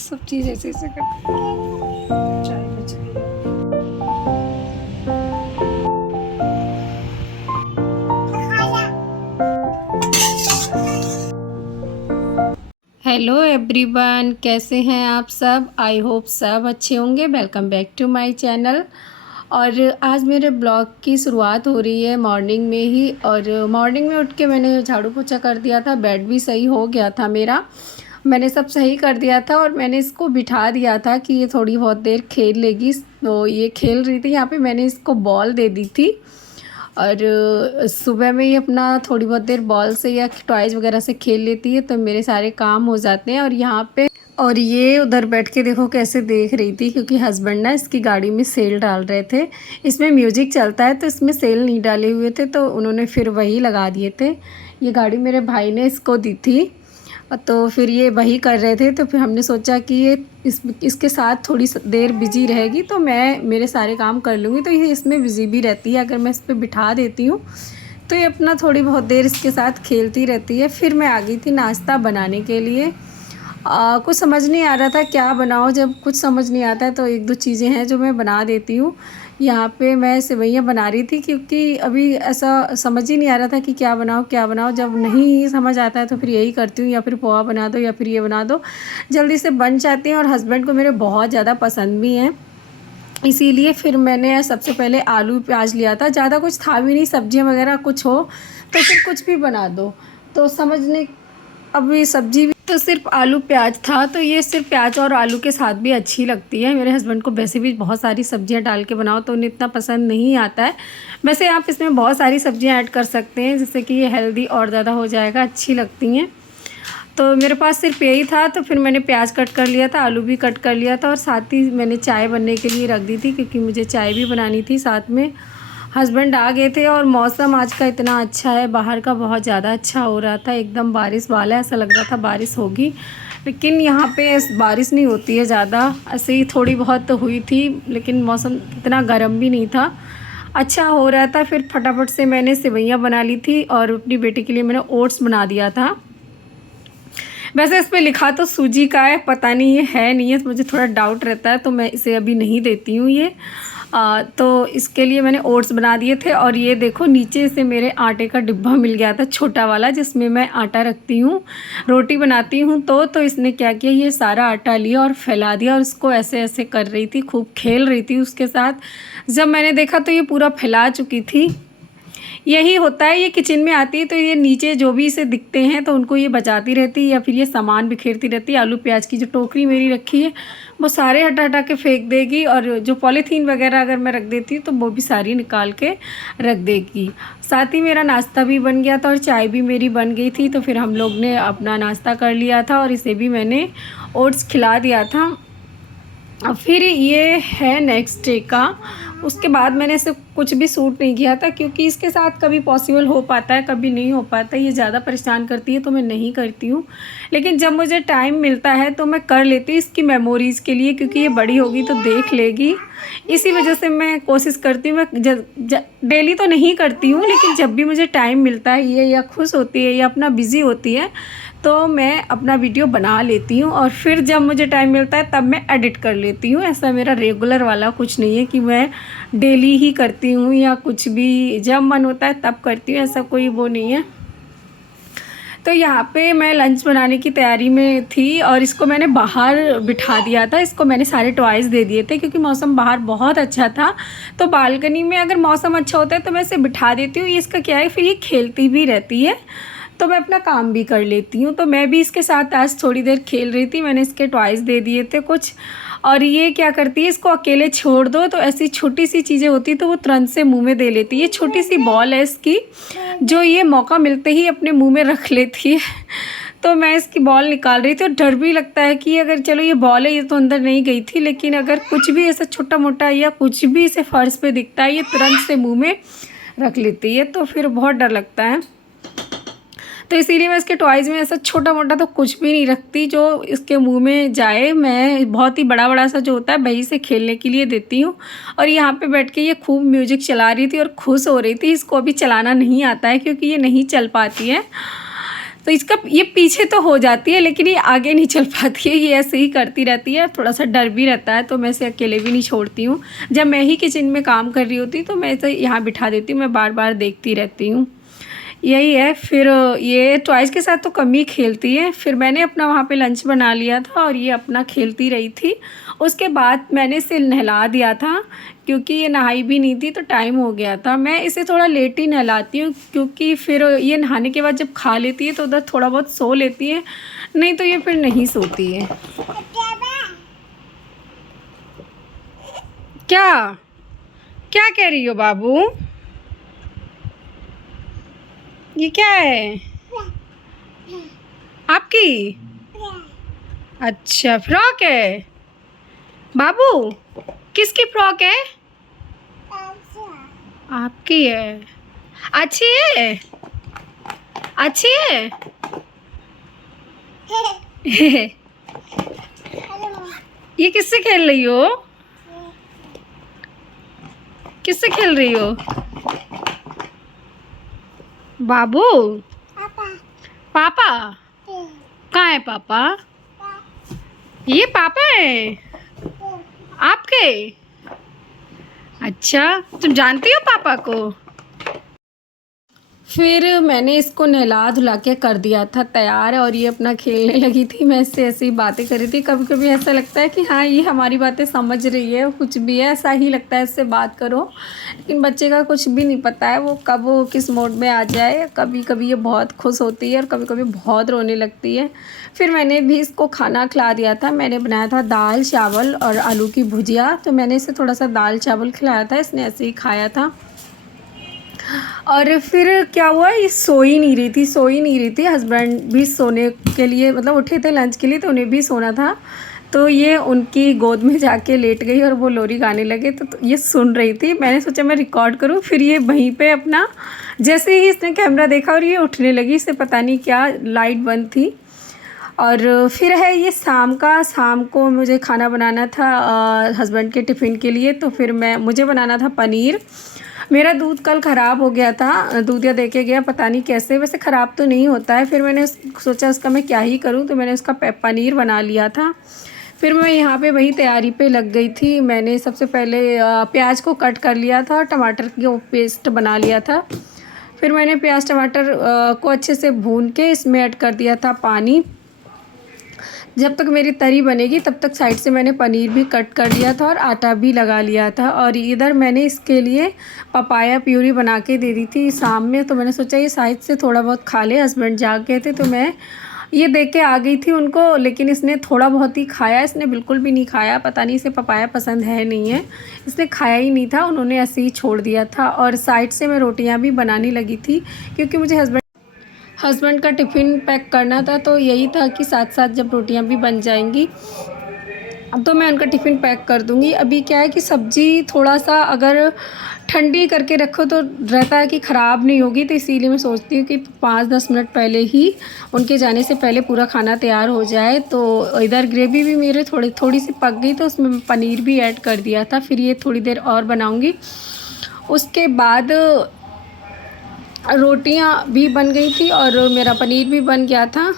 सब चीज़ ऐसे ऐसे करते हैं। चाय बच गई। हेलो एवरीवन, कैसे हैं आप सब? आई होप सब अच्छे होंगे। Welcome back to my channel. और आज मेरे ब्लॉग की शुरुआत हो रही है मॉर्निंग में ही। और मॉर्निंग में उठ के मैंने झाड़ू पोछा कर दिया था, बेड भी सही हो गया था मेरा। मैंने सब सही कर दिया था और मैंने इसको बिठा दिया था कि ये थोड़ी बहुत देर खेल लेगी। तो ये खेल रही थी यहाँ पे। मैंने इसको बॉल दे दी थी और सुबह में ही अपना थोड़ी बहुत देर बॉल से या टॉयज़ वगैरह से खेल लेती है, तो मेरे सारे काम हो जाते हैं। और यहाँ पे और ये उधर बैठ के देखो कैसे देख रही थी, क्योंकि हस्बैंड ना इसकी गाड़ी में सेल डाल रहे थे। इसमें म्यूजिक चलता है तो इसमें सेल नहीं डाले हुए थे, तो उन्होंने फिर वही लगा दिए थे। ये गाड़ी मेरे भाई ने इसको दी थी, तो फिर ये वही कर रहे थे। तो फिर हमने सोचा कि ये इसके साथ थोड़ी देर बिजी रहेगी तो मैं मेरे सारे काम कर लूँगी। तो ये इसमें बिजी भी रहती है। अगर मैं इस पर बिठा देती हूँ तो ये अपना थोड़ी बहुत देर इसके साथ खेलती रहती है। फिर मैं आ गई थी नाश्ता बनाने के लिए। कुछ समझ नहीं आ रहा था क्या बनाओ। जब कुछ समझ नहीं आता है तो एक दो चीज़ें हैं जो मैं बना देती हूँ। यहाँ पे मैं सेवइयाँ बना रही थी, क्योंकि अभी ऐसा समझ ही नहीं आ रहा था कि क्या बनाओ क्या बनाओ। जब नहीं समझ आता है तो फिर यही करती हूँ, या फिर पोहा बना दो या फिर ये बना दो, जल्दी से बन जाती हैं। और हस्बैंड को मेरे बहुत ज़्यादा पसंद भी हैं, इसीलिए फिर मैंने सबसे पहले आलू प्याज लिया था। ज़्यादा कुछ था भी नहीं, सब्जियाँ वगैरह कुछ हो तो फिर कुछ भी बना दो। तो समझने अभी सब्जी भी तो सिर्फ आलू प्याज था, तो ये सिर्फ प्याज और आलू के साथ भी अच्छी लगती है। मेरे हस्बैंड को वैसे भी बहुत सारी सब्जियां डाल के बनाओ तो उन्हें इतना पसंद नहीं आता है। वैसे आप इसमें बहुत सारी सब्जियां ऐड कर सकते हैं, जिससे कि ये हेल्दी और ज़्यादा हो जाएगा, अच्छी लगती हैं। तो मेरे पास सिर्फ यही था, तो फिर मैंने प्याज कट कर लिया था, आलू भी कट कर लिया था, और साथ ही मैंने चाय बनने के लिए रख दी थी, क्योंकि मुझे चाय भी बनानी थी साथ में। हस्बैंड आ गए थे और मौसम आज का इतना अच्छा है, बाहर का बहुत ज़्यादा अच्छा हो रहा था, एकदम बारिश वाला, ऐसा लग रहा था बारिश होगी। लेकिन यहाँ पे बारिश नहीं होती है ज़्यादा, ऐसे ही थोड़ी बहुत तो हुई थी, लेकिन मौसम इतना गर्म भी नहीं था, अच्छा हो रहा था। फिर फटाफट से मैंने सेवइयाँ बना ली थी और अपनी बेटी के लिए मैंने ओट्स बना दिया था। वैसे इस पे लिखा तो सूजी का है, पता नहीं ये है नहीं है, तो मुझे थोड़ा डाउट रहता है, तो मैं इसे अभी नहीं देती हूँ ये। तो इसके लिए मैंने ओट्स बना दिए थे। और ये देखो नीचे से मेरे आटे का डिब्बा मिल गया था, छोटा वाला, जिसमें मैं आटा रखती हूँ, रोटी बनाती हूँ। तो इसने क्या किया, ये सारा आटा लिया और फैला दिया, और इसको ऐसे ऐसे कर रही थी, खूब खेल रही थी उसके साथ। जब मैंने देखा तो ये पूरा फैला चुकी थी। यही होता है, ये किचन में आती है तो ये नीचे जो भी इसे दिखते हैं तो उनको ये बचाती रहती है, या फिर ये सामान बिखेरती रहती है। आलू प्याज की जो टोकरी मेरी रखी है वो सारे हटा हटा के फेंक देगी, और जो पॉलीथीन वगैरह अगर मैं रख देती हूँ तो वो भी सारी निकाल के रख देगी। साथ ही मेरा नाश्ता भी बन गया था और चाय भी मेरी बन गई थी। तो फिर हम लोग ने अपना नाश्ता कर लिया था और इसे भी मैंने ओट्स खिला दिया था। अब फिर ये है नेक्स्ट डे का। उसके बाद मैंने इसे कुछ भी सूट नहीं किया था, क्योंकि इसके साथ कभी पॉसिबल हो पाता है, कभी नहीं हो पाता। ये ज़्यादा परेशान करती है तो मैं नहीं करती हूँ, लेकिन जब मुझे टाइम मिलता है तो मैं कर लेती हूँ इसकी मेमोरीज़ के लिए, क्योंकि ये बड़ी होगी तो देख लेगी। इसी वजह से मैं कोशिश करती हूँ। मैं डेली तो नहीं करती हूँ, लेकिन जब भी मुझे टाइम मिलता है, ये या खुश होती है या अपना बिज़ी होती है, तो मैं अपना वीडियो बना लेती हूँ, और फिर जब मुझे टाइम मिलता है तब मैं एडिट कर लेती हूँ। ऐसा मेरा रेगुलर वाला कुछ नहीं है कि मैं डेली ही करती हूँ या कुछ भी, जब मन होता है तब करती हूँ, ऐसा कोई वो नहीं है। तो यहाँ पे मैं लंच बनाने की तैयारी में थी और इसको मैंने बाहर बिठा दिया था। इसको मैंने सारे टॉयज़ दे दिए थे, क्योंकि मौसम बाहर बहुत अच्छा था। तो बालकनी में अगर मौसम अच्छा होता है तो मैं इसे बिठा देती हूँ। इसका क्या है, फिर ये खेलती भी रहती है, तो मैं अपना काम भी कर लेती हूँ। तो मैं भी इसके साथ आज थोड़ी देर खेल रही थी। मैंने इसके टॉयज़ दे दिए थे कुछ, और ये क्या करती है, इसको अकेले छोड़ दो तो ऐसी छोटी सी चीज़ें होती तो वो तुरंत से मुंह में दे लेती है। ये छोटी सी बॉल है इसकी, जो ये मौका मिलते ही अपने मुंह में रख लेती है। तो मैं इसकी बॉल निकाल रही थी, और डर भी लगता है कि अगर चलो ये बॉल है, ये तो अंदर नहीं गई थी, लेकिन अगर कुछ भी ऐसा छोटा मोटा या कुछ भी इसे फर्श पे दिखता है, ये तुरंत से मुँह में रख लेती है, तो फिर बहुत डर लगता है। तो इसीलिए मैं इसके टॉयज़ में ऐसा छोटा मोटा तो कुछ भी नहीं रखती जो इसके मुंह में जाए। मैं बहुत ही बड़ा बड़ा सा जो होता है वही से खेलने के लिए देती हूँ। और यहाँ पे बैठ के ये खूब म्यूजिक चला रही थी और खुश हो रही थी। इसको अभी चलाना नहीं आता है, क्योंकि ये नहीं चल पाती है। तो इसका ये पीछे तो हो जाती है लेकिन ये आगे नहीं चल पाती है, ये ऐसे ही करती रहती है। थोड़ा सा डर भी रहता है तो मैं इसे अकेले भी नहीं छोड़ती हूँ। जब मैं ही किचन में काम कर रही होती तो मैं इसे यहाँ बिठा देती हूँ, मैं बार बार देखती रहती हूँ। यही है। फिर ये टॉयज़ के साथ तो कम ही खेलती है। फिर मैंने अपना वहाँ पे लंच बना लिया था और ये अपना खेलती रही थी। उसके बाद मैंने इसे नहला दिया था क्योंकि ये नहाई भी नहीं थी तो टाइम हो गया था। मैं इसे थोड़ा लेट ही नहलाती हूँ क्योंकि फिर ये नहाने के बाद जब खा लेती है तो उधर थोड़ा बहुत सो लेती है, नहीं तो ये फिर नहीं सोती है। क्या क्या कह रही हो बाबू? ये क्या है आपकी? अच्छा फ्रॉक है बाबू। किसकी फ्रॉक है? आपकी है। अच्छी है, अच्छी है। ये किससे खेल रही हो? किससे खेल रही हो बाबू? पापा कहाँ है पापा? ये पापा है आपके? अच्छा, तुम जानती हो पापा को? फिर मैंने इसको नहला धुला के कर दिया था तैयार और ये अपना खेलने लगी थी। मैं इससे ऐसी ही बातें कर रही थी। कभी कभी ऐसा लगता है कि हाँ ये हमारी बातें समझ रही है, कुछ भी है ऐसा ही लगता है इससे बात करो। लेकिन बच्चे का कुछ भी नहीं पता है वो कब वो किस मोड में आ जाए। कभी कभी ये बहुत खुश होती है और कभी कभी बहुत रोने लगती है। फिर मैंने भी इसको खाना खिला दिया था। मैंने बनाया था दाल चावल और आलू की भुजिया, तो मैंने इसे थोड़ा सा दाल चावल खिलाया था, इसने ऐसे ही खाया था। और फिर क्या हुआ, ये सो ही नहीं रही थी। हस्बैंड भी सोने के लिए मतलब उठे थे लंच के लिए, तो उन्हें भी सोना था। तो ये उनकी गोद में जाके लेट गई और वो लोरी गाने लगे तो ये सुन रही थी। मैंने सोचा मैं रिकॉर्ड करूँ। फिर ये वहीं पे अपना जैसे ही इसने कैमरा देखा और ये उठने लगी, इसे पता नहीं क्या लाइट बंद थी। और फिर है ये शाम को मुझे खाना बनाना था हस्बैंड के टिफ़िन के लिए। तो फिर मुझे बनाना था पनीर। मेरा दूध कल ख़राब हो गया था, दूधिया दे के गया पता नहीं कैसे, वैसे ख़राब तो नहीं होता है। फिर मैंने सोचा उसका मैं क्या ही करूं, तो मैंने उसका पनीर बना लिया था। फिर मैं यहाँ पे वही तैयारी पे लग गई थी। मैंने सबसे पहले प्याज को कट कर लिया था, टमाटर की पेस्ट बना लिया था। फिर मैंने प्याज टमाटर को अच्छे से भून के इसमें ऐड कर दिया था पानी। जब तक मेरी तरी बनेगी तब तक साइड से मैंने पनीर भी कट कर लिया था और आटा भी लगा लिया था। और इधर मैंने इसके लिए पपाया प्यूरी बना के दे दी थी शाम में। तो मैंने सोचा ये साइड से थोड़ा बहुत खा ले, हस्बैंड जाग गए थे तो मैं ये देख के आ गई थी उनको। लेकिन इसने थोड़ा बहुत ही खाया, इसने बिल्कुल भी नहीं खाया। पता नहीं इसे पपाया पसंद है नहीं है, इसने खाया ही नहीं था, उन्होंने ऐसे ही छोड़ दिया था। और साइड से मैं रोटियां भी बनाने लगी थी क्योंकि मुझे हस्बैंड का टिफ़िन पैक करना था। तो यही था कि साथ साथ जब रोटियां भी बन जाएंगी तो मैं उनका टिफ़िन पैक कर दूंगी। अभी क्या है कि सब्ज़ी थोड़ा सा अगर ठंडी करके रखो तो रहता है कि ख़राब नहीं होगी, तो इसीलिए मैं सोचती हूँ कि 5-10 मिनट पहले ही उनके जाने से पहले पूरा खाना तैयार हो जाए। तो इधर ग्रेवी भी मेरे थोड़ी सी पक गई तो उसमें पनीर भी ऐड कर दिया था। फिर ये थोड़ी देर और बनाऊँगी। उसके बाद रोटियां भी बन गई थी और मेरा पनीर भी बन गया था।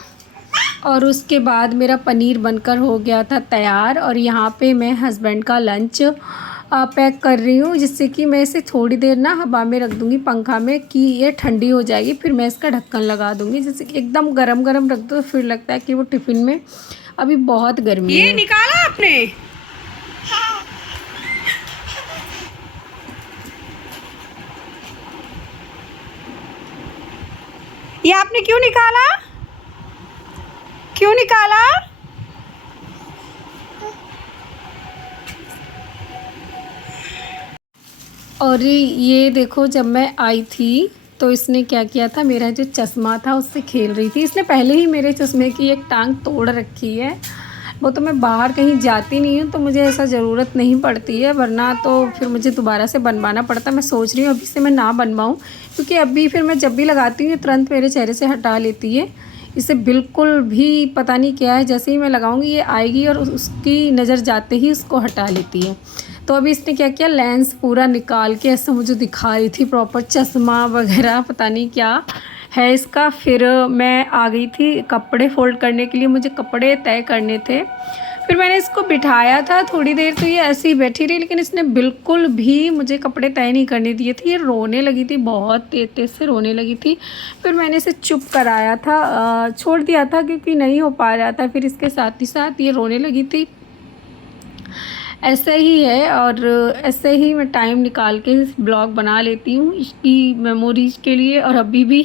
और उसके बाद मेरा पनीर बनकर हो गया था तैयार। और यहाँ पे मैं हस्बैंड का लंच पैक कर रही हूँ, जिससे कि मैं इसे थोड़ी देर ना हवा में रख दूँगी पंखा में कि ये ठंडी हो जाएगी। फिर मैं इसका ढक्कन लगा दूँगी, जैसे कि एकदम गरम गरम रख दो फिर लगता है कि वो टिफ़िन में अभी बहुत गर्मी है। ये निकाला आपने? ये आपने क्यों निकाला? क्यों निकाला? और ये देखो, जब मैं आई थी तो इसने क्या किया था, मेरा जो चश्मा था उससे खेल रही थी। इसने पहले ही मेरे चश्मे की एक टांग तोड़ रखी है। वो तो मैं बाहर कहीं जाती नहीं हूँ तो मुझे ऐसा ज़रूरत नहीं पड़ती है, वरना तो फिर मुझे दोबारा से बनवाना पड़ता। मैं सोच रही हूँ अभी से मैं ना बनवाऊँ, क्योंकि अभी फिर मैं जब भी लगाती हूँ तुरंत मेरे चेहरे से हटा लेती है। इसे बिल्कुल भी पता नहीं क्या है, जैसे ही मैं लगाऊंगी ये आएगी और उसकी नज़र जाते ही उसको हटा लेती है। तो अभी इसने क्या किया, लेंस पूरा निकाल के ऐसा मुझे दिखा रही थी, प्रॉपर चश्मा वगैरह पता नहीं क्या। है इसका। फिर मैं आ गई थी कपड़े फ़ोल्ड करने के लिए, मुझे कपड़े तय करने थे। फिर मैंने इसको बिठाया था थोड़ी देर, तो ये ऐसे ही बैठी रही, लेकिन इसने बिल्कुल भी मुझे कपड़े तय नहीं करने दिए थे। ये रोने लगी थी, बहुत तेज़ तेज़ से रोने लगी थी। फिर मैंने इसे चुप कराया था, छोड़ दिया था क्योंकि नहीं हो पा रहा था। फिर इसके साथ ही साथ ये रोने लगी थी। ऐसे ही है, और ऐसे ही मैं टाइम निकाल के ब्लॉग बना लेती हूँ इसकी मेमोरीज़ के लिए। और अभी भी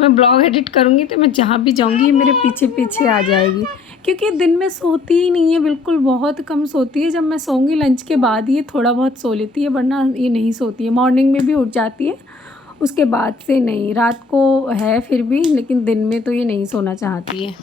मैं ब्लॉग एडिट करूँगी तो मैं जहाँ भी जाऊँगी मेरे पीछे पीछे आ जाएगी, क्योंकि दिन में सोती ही नहीं है बिल्कुल, बहुत कम सोती है। जब मैं सोऊंगी लंच के बाद ये थोड़ा बहुत सो लेती है, वरना ये नहीं सोती है। मॉर्निंग में भी उठ जाती है, उसके बाद से नहीं। रात को है फिर भी, लेकिन दिन में तो ये नहीं सोना चाहती है।